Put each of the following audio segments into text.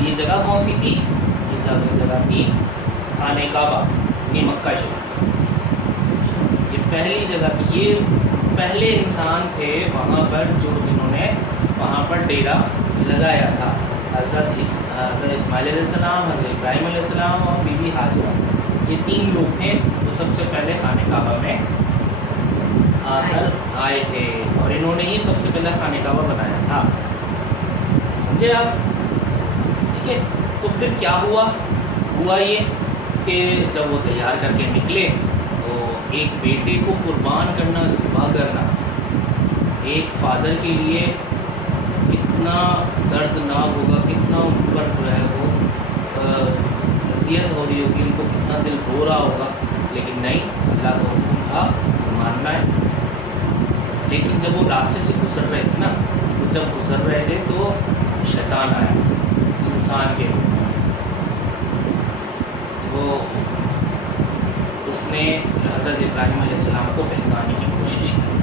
اور یہ جگہ کون سی تھی؟ یہ جگہ تھی خانہ کعبہ، یہ مکہ شریف، یہ پہلی جگہ تھی، یہ پہلے انسان تھے وہاں پر جو جنہوں نے وہاں پر ڈیرا لگایا تھا۔ حضرت اسماعیل علیہ السلام، حضرت ابراہیم علیہ السلام اور بی بی ہاجرہ، یہ 3 لوگ تھے جو سب سے پہلے خانہ کعبہ میں آ کر آئے تھے، اور انہوں نے ہی سب سے پہلے خانہ کعبہ بنایا تھا، سمجھے آپ؟ ٹھیک ہے، تو پھر کیا ہوا یہ کہ جب وہ تیار کر کے نکلے تو ایک بیٹے کو قربان کرنا، ذبح کرنا ایک فادر کے لیے کتنا دردناک ہوگا، کتنا ان پر جو ہے وہ اذیت ہو رہی ہوگی، ان کو کتنا دل ہو رہا ہوگا، لیکن نہیں، اللہ کا حکم تھا ماننا ہے۔ لیکن جب وہ راستے سے گزر رہے تھے نا، جب گزر رہے تھے تو شیطان آیا انسان کے، وہ اس نے حضرت ابراہیم علیہ السلام کو بہکانے کی کوشش کی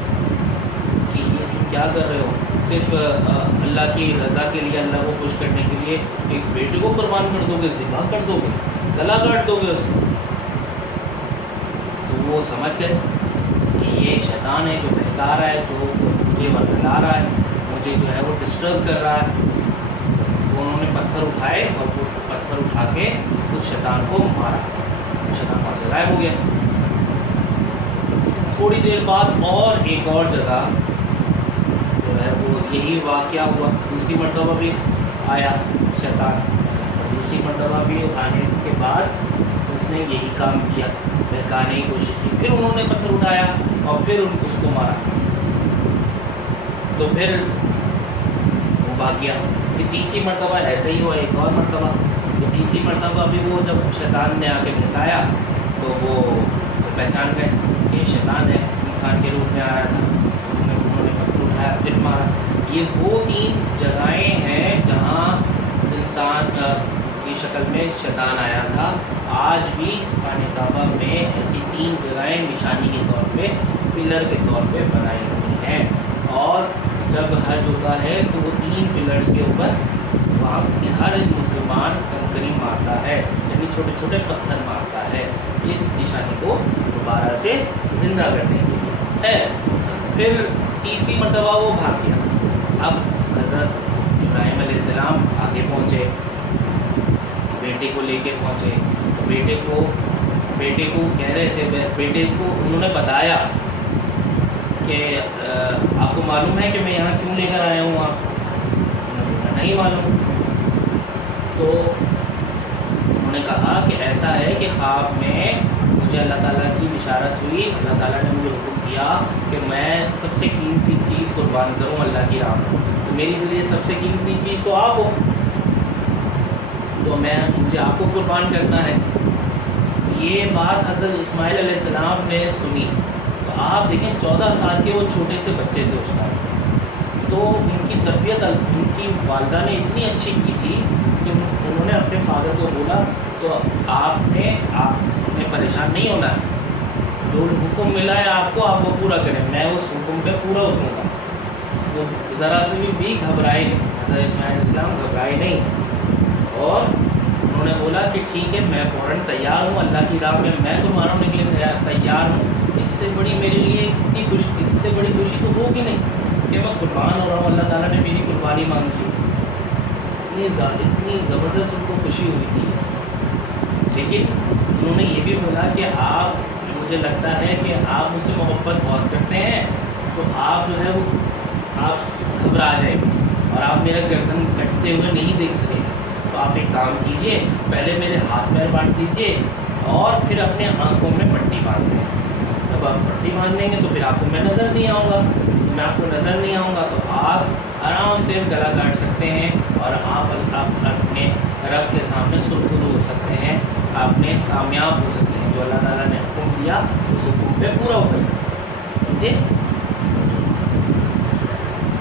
کہ یہ تم کیا کر رہے ہو، صرف اللہ کی رضا کے لیے، اللہ کو خوش کرنے کے لیے ایک بیٹے کو قربان کر دو گے، ذبح کر دو گے، گلا کاٹ دو گے اس کو۔ تو وہ سمجھ گئے کہ یہ شیطان ہے جو بہکا رہا ہے، جو مجھے ورگلا رہا ہے، مجھے جو ہے وہ ڈسٹرب کر رہا ہے۔ تو انہوں نے پتھر اٹھائے اور وہ پتھر اٹھا کے اس شیطان کو مارا، شیطان وہاں سے غائب ہو گیا۔ تھوڑی دیر بعد اور ایک اور جگہ جو ہے وہ یہی واقعہ ہوا، دوسری مرتبہ بھی آیا شیطان، اور دوسری مرتبہ بھی آنے کے بعد اس نے یہی کام کیا، بہکانے کی کوشش کی، پھر انہوں نے پتھر اٹھایا اور پھر اس کو مارا، تو پھر وہ بھاگ گیا۔ یہ تیسری مرتبہ ایسا ہی ہوا، ایک اور مرتبہ، یہ تیسری مرتبہ بھی وہ جب شیطان نے آ کے بہکایا تو وہ پہچان گئے یہ شیطان ہے، انسان کے روپ میں آیا تھا، انہوں نے پتھر اٹھایا پھر مارا۔ یہ وہ 3 جگہیں ہیں جہاں انسان کی شکل میں شیطان آیا تھا۔ آج بھی خانہ کعبہ میں ایسی 3 جگہیں نشانی کے طور پہ، پلر کے طور پہ بنائی ہوئی ہیں، اور جب حج ہوتا ہے تو وہ 3 پلرز کے اوپر وہاں ہر مسلمان کنکری مارتا ہے، یعنی چھوٹے چھوٹے پتھر مارتا ہے اس نشانی کو دوبارہ سے زندہ کرنے کے لیے ہے۔ پھر تیسری مرتبہ وہ بھاگ گیا۔ اب حضرت ابراہیم علیہ السلام آگے پہنچے، بیٹے کو لے کے پہنچے، بیٹے کو کہہ رہے تھے، بیٹے کو انہوں نے بتایا کہ آپ کو معلوم ہے کہ میں یہاں کیوں لے کر آیا ہوں؟ آپ نہیں معلوم؟ تو انہوں نے کہا کہ ایسا ہے کہ خواب میں مجھے اللہ تعالیٰ کی بشارت ہوئی، اللہ تعالیٰ نے مجھے حکم کیا کہ میں سب سے قیمتی چیز قربان کروں اللہ کی راہ میں، تو میری ذریعے سب سے قیمتی چیز تو آپ ہو، تو مجھے آپ کو قربان کرنا ہے۔ یہ بات حضرت اسماعیل علیہ السلام نے سنی، تو آپ دیکھیں 14 سال کے وہ چھوٹے سے بچے تھے اس وقت، تو ان کی تربیت ان کی والدہ نے اتنی اچھی کی تھی کہ انہوں نے اپنے فادر کو بولا تو آپ نے پریشان نہیں ہونا ہے، جو حکم ملا ہے آپ کو آپ وہ پورا کریں، میں اس حکم پہ پورا اتروں گا۔ وہ ذرا سے بھی گھبرائے نہیں، حضرت اسماعیل علیہ السلام گھبرائے نہیں، اور انہوں نے بولا کہ ٹھیک ہے میں فوراً تیار ہوں اللہ کی راہ میں تو مارنے کے لیے تیار ہوں، اس سے بڑی میرے لیے اس سے بڑی خوشی تو ہوگی نہیں کہ میں قربان ہو رہا ہوں، اللہ تعالیٰ نے میری قربانی مانگی، اتنی زبردست ان کو خوشی ہوئی تھی۔ لیکن انہوں نے یہ بھی بولا کہ مجھے لگتا ہے کہ آپ مجھ سے محبت بہت کرتے ہیں، تو آپ جو ہے وہ آپ گھبرا جائیں گے اور آپ میرا گردن کٹتے ہوئے نہیں دیکھ سکیں گے، تو آپ ایک کام کیجئے، پہلے میرے ہاتھ پیر باندھ دیجئے اور پھر اپنے آنکھوں میں پٹی باندھ دیں، جب آپ پٹی باندھ دیں گے تو پھر آپ کو میں نظر نہیں آؤں گا، میں آپ کو نظر نہیں آؤں گا تو آپ آرام سے گلا کاٹ سکتے ہیں اور آپ اپنے رب کے سامنے سرخرو ہو سکتے ہیں، آپ نے کامیاب ہو سکتے ہیں، جو اللہ تعالیٰ نے حکم دیا اس حکم پہ پورا اتر سکتے ہیں، سمجھے؟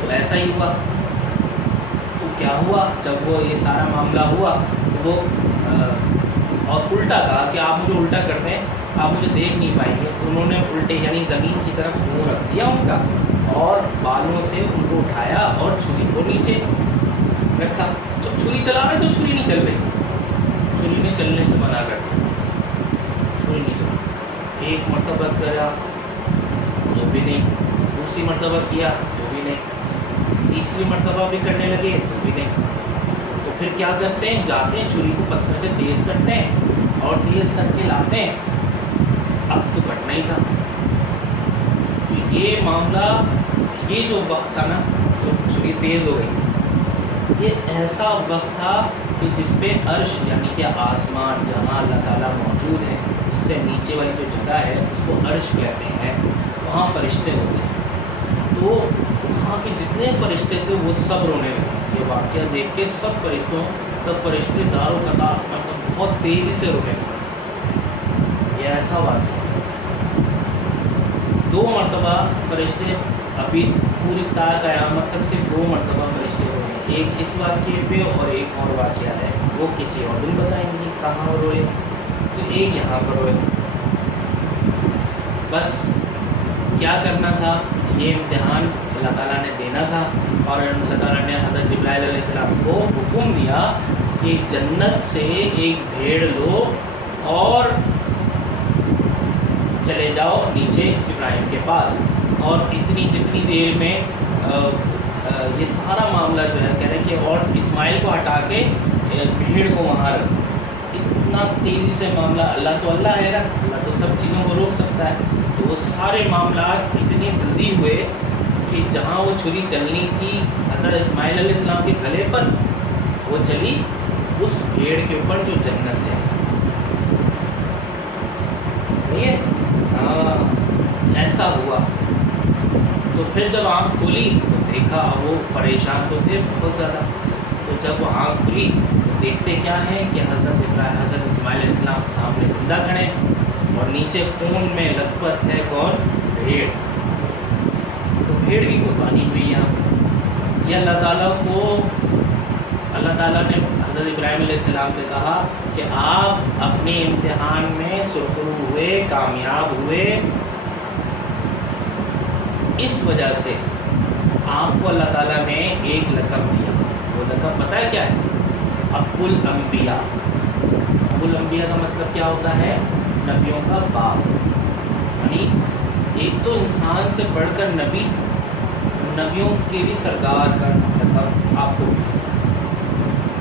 تو ایسا ہی ہوا۔ تو کیا ہوا جب وہ یہ سارا معاملہ ہوا تو وہ اور الٹا کہا کہ آپ مجھے الٹا کرتے ہیں، آپ مجھے دیکھ نہیں پائیں گے، انہوں نے الٹے یعنی زمین کی طرف منہ رکھ دیا ان کا، اور بالوں سے ان کو اٹھایا اور چھری کو نیچے رکھا، تو چھری چلا رہے تو چھری نہیں چل رہی، چھری نے چلنے سے منع کر دیا، چھری نہیں چلا۔ ایک مرتبہ کرا تو بھی نہیں، دوسری مرتبہ کیا تو بھی نہیں، تیسری مرتبہ بھی کرنے لگے تو بھی نہیں۔ تو پھر کیا کرتے ہیں، جاتے ہیں چھری کو پتھر سے تیز کرتے ہیں اور تیز کر کے لاتے ہیں، اب تو کٹنا ہی تھا۔ تو یہ معاملہ، یہ جو وقت تھا نا، جو چھری تیز ہو گئی، یہ ایسا وقت تھا کہ جس پہ عرش یعنی کہ آسمان جہاں اللہ تعالیٰ موجود ہے، اس سے نیچے والی جو جگہ ہے اس کو عرش کہتے ہیں، وہاں فرشتے ہوتے ہیں۔ تو وہاں کے جتنے فرشتے تھے وہ سب رونے لگے، یہ واقعہ دیکھ کے سب فرشتے زاروں قطار بہت تیزی سے رونے لگے۔ یہ ایسا واقعہ 2 مرتبہ فرشتے، ابھی پوری تا قیامت تک صرف 2 مرتبہ فرشتے روئے، ایک اس واقعے پہ اور ایک اور واقعہ ہے، وہ کسی اور دن بتائیں گے کہاں روئے، تو ایک یہاں پر روئے۔ بس کیا کرنا تھا، یہ امتحان اللہ تعالیٰ نے دینا تھا، اور اللہ تعالیٰ نے حضرت جبرائیل علیہ السلام کو حکم دیا کہ جنت سے ایک بھیڑ لو اور چلے جاؤ نیچے ابراہیم کے پاس، اور جتنی دیر میں یہ سارا معاملہ جو ہے کہہ رہے ہیں کہ اور اسماعیل کو ہٹا کے بھیڑ کو وہاں رکھ، اتنا تیزی سے معاملہ، اللہ تو اللہ ہے نا، اللہ تو سب چیزوں کو روک سکتا ہے، تو وہ سارے معاملات اتنی جلدی ہوئے کہ جہاں وہ چھری چلنی تھی حضرت اسماعیل علیہ السلام کے گلے پر، وہ چلی اس بھیڑ کے اوپر جو جنت سے ہے۔ ہاں ایسا ہوا۔ تو پھر جب آنکھ کھلی تو دیکھا، وہ پریشان تو تھے بہت زیادہ، تو جب وہ آنکھ کھلی تو دیکھتے کیا ہے کہ حضرت اسماعیل علیہ السلام سامنے زندہ کھڑے، اور نیچے خون میں لت پت ہے کون، بھیڑ۔ تو بھیڑ کی قربانی ہوئی یہاں پر۔ یہ اللہ تعالیٰ نے حضرت ابراہیم علیہ السلام سے کہا کہ آپ اپنے امتحان میں سرخرو ہوئے، کامیاب ہوئے، اس وجہ سے آپ کو اللہ تعالیٰ نے ایک لقب دیا۔ وہ لقب پتہ ہے کیا ہے؟ ابو الانبیاء۔ ابو الانبیاء کا مطلب کیا ہوتا ہے؟ نبیوں کا باپ، یعنی ایک تو انسان سے بڑھ کر نبی، نبیوں کے بھی سردار کا لقب آپ کو،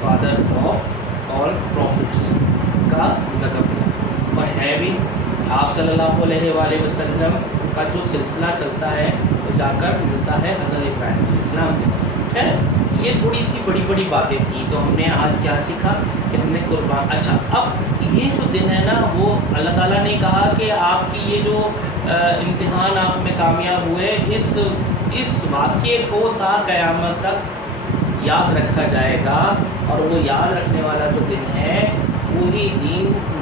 فادر آف آل پروفٹس کا لقب دیا، اور ہے بھی آپ صلی اللہ علیہ وآلہ وسلم کا جو سلسلہ چلتا ہے وہ جا کر ملتا ہے حضرت ابراہیم علیہ السلام سے۔ خیر یہ تھوڑی سی بڑی باتیں تھیں، تو ہم نے آج کیا سیکھا کہ ہم نے قربان، اچھا اب یہ جو دن ہے نا، وہ اللہ تعالیٰ نے کہا کہ آپ کی یہ جو امتحان آپ میں کامیاب ہوئے، اس واقعے کو تا قیامت تک یاد رکھا جائے گا، اور وہ یاد رکھنے والا جو دن ہے وہی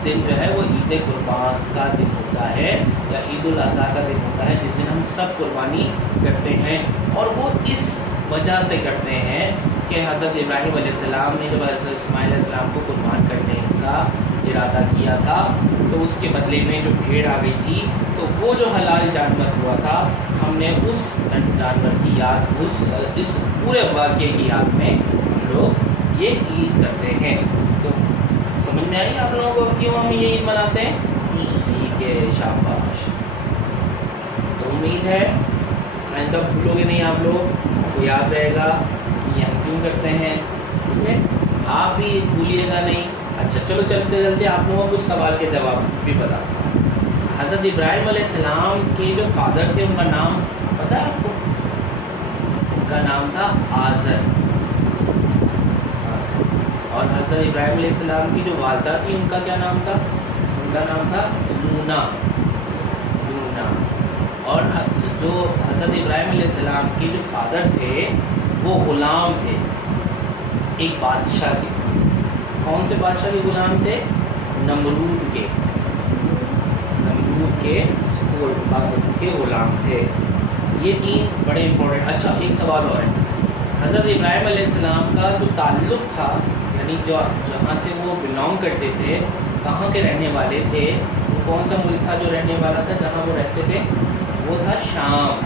دن جو ہے وہ عید قربان کا دن ہوتا ہے، یا عید الاضحیٰ کا دن ہوتا ہے، جس دن ہم سب قربانی کرتے ہیں۔ اور وہ اس وجہ سے کرتے ہیں کہ حضرت ابراہیم علیہ السلام نے جب حضرت اسماعیل علیہ السلام کو قربان کرنے کا ارادہ کیا تھا، تو اس کے بدلے میں جو بھیڑ آ گئی تھی، تو وہ جو حلال جانور ہوا تھا، ہم نے اس جانور کی یاد، اس پورے واقعے کی یاد میں ہم لوگ یہ عید کرتے ہیں۔ تو سمجھ میں آئی آپ لوگوں کو کیوں ہم یہ عید مناتے ہیں؟ ٹھیک ہے، شاباش۔ تو امید ہے آئندہ بھولو گے نہیں، آپ لوگ کو یاد رہے گا کہ یہ ہم کیوں کرتے ہیں، ٹھیک ہے؟ آپ بھی بھولیے گا نہیں۔ اچھا چلو چلتے آپ لوگوں کو کچھ سوال کے جواب بھی بتا دوں۔ حضرت ابراہیم علیہ السلام کے جو فادر تھے، ان کا نام پتہ ہے آپ کو؟ ان کا نام تھا آزر، اور حضرت ابراہیم علیہ السلام کی جو والدہ تھی، ان کا کیا نام تھا؟ ان کا نام تھا لونا۔ اور جو حضرت ابراہیم علیہ السلام کے جو فادر تھے وہ غلام تھے ایک بادشاہ کے۔ کون سے بادشاہ کے غلام تھے؟ نمرود کے غلام تھے۔ یہ 3 بڑے امپورٹنٹ۔ اچھا ایک سوال اور ہے، حضرت ابراہیم علیہ السلام کا جو تعلق تھا، یعنی جو جہاں سے وہ بلانگ کرتے تھے، کہاں کے رہنے والے تھے، وہ کون سا ملک تھا جو رہنے والا تھا جہاں وہ رہتے تھے؟ وہ تھا شام،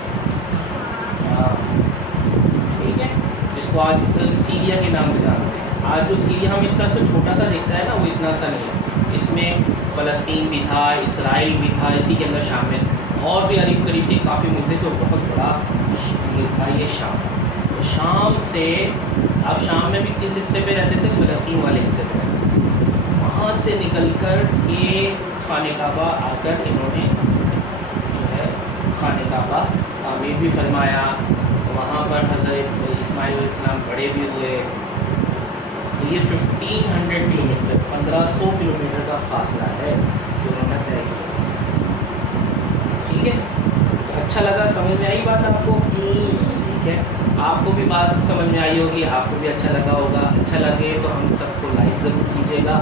ٹھیک ہے، جس کو آج کل سیریا کے نام سے جانتے ہیں۔ آج جو سیریا ہم اتنا سا چھوٹا سا دکھتا ہے نا، وہ اتنا سا نہیں ہے. اس میں فلسطین بھی تھا، اسرائیل بھی تھا، اسی کے اندر شامل اور بھی قریب کے کافی ملک تھے. تو بہت بڑا ملک تھا یہ شام. تو شام سے آپ شام میں بھی کس حصے پہ رہتے تھے؟ فلسطین والے حصے پہ رہتے تھے. وہاں سے نکل کر یہ خانہ کعبہ آ کر انہوں نے جو ہے خانہ کعبہ تعمیر بھی فرمایا. وہاں پر حضرت اسماعیل علیہ السلام بڑے بھی ہوئے. تو یہ 1500 کلو میٹر 1500 کلو میٹر کا فاصلہ ہے جو انہوں نے طے کیا. ٹھیک ہے، اچھا لگا؟ سمجھ میں آئی بات آپ کو؟ جی. ٹھیک ہے، آپ کو بھی بات سمجھ میں آئی ہوگی، آپ کو بھی اچھا لگا ہوگا. اچھا لگے تو ہم سب کو لائک ضرور کیجیے گا،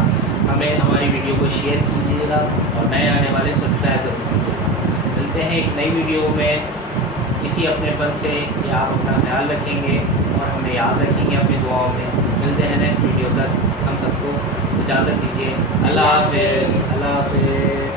ہمیں ہماری ویڈیو کو شیئر کیجیے گا، اور نئے آنے والے سبسکرائب ضرور کیجیے گا. ملتے ہیں ایک نئی ویڈیو میں اسی اپنے پن سے کہ آپ اپنا خیال رکھیں گے اور ہمیں یاد رکھیں گے اپنی دعاؤں میں. ملتے ہیں نیکسٹ ویڈیو تک. ہم سب کو اجازت دیجیے. اللہ حافظ. اللہ حافظ.